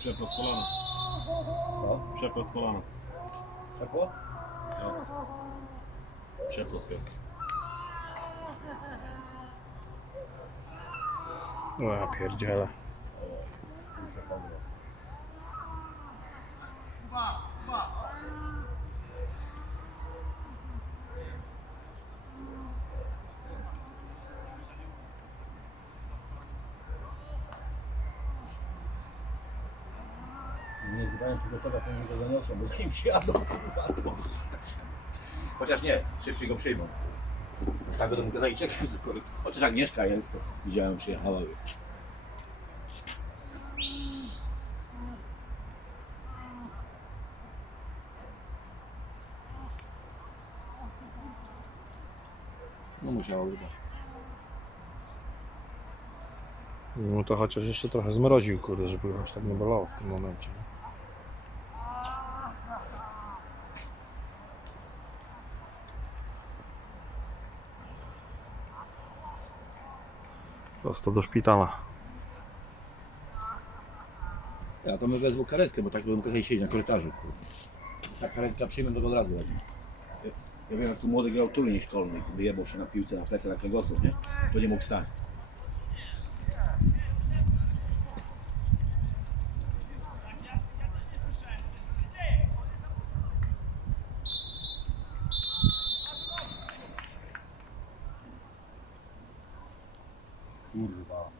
Przeprost kolana. Co? Przeprost kolana. Ciepło? Ja. Przeprost piąt. O ja pierdzielę. Nie zdałem przygotować, to nie go zaniosą, bo zanim przyjadą, kurwa. to- Chociaż nie, szybciej go przyjmą. Tak będą kazali czekać. Chociaż Agnieszka jest, to widziałem, przyjechała, więc... No musiało chyba. No to chociaż jeszcze trochę zmroził, kurde, żeby aż tak nie bolało w tym momencie. Nie? Prosto do szpitala. Ja to my wezmę karetkę, bo tak będą trochę siedzieć na korytarzu. Ta karetka przyjmę, to od razu. Ja, ja wiem, jak tu młody grał turniej szkolny, wyjebał się na piłce na plecy na kręgosłup, nie? To nie mógł stać. Kurwa.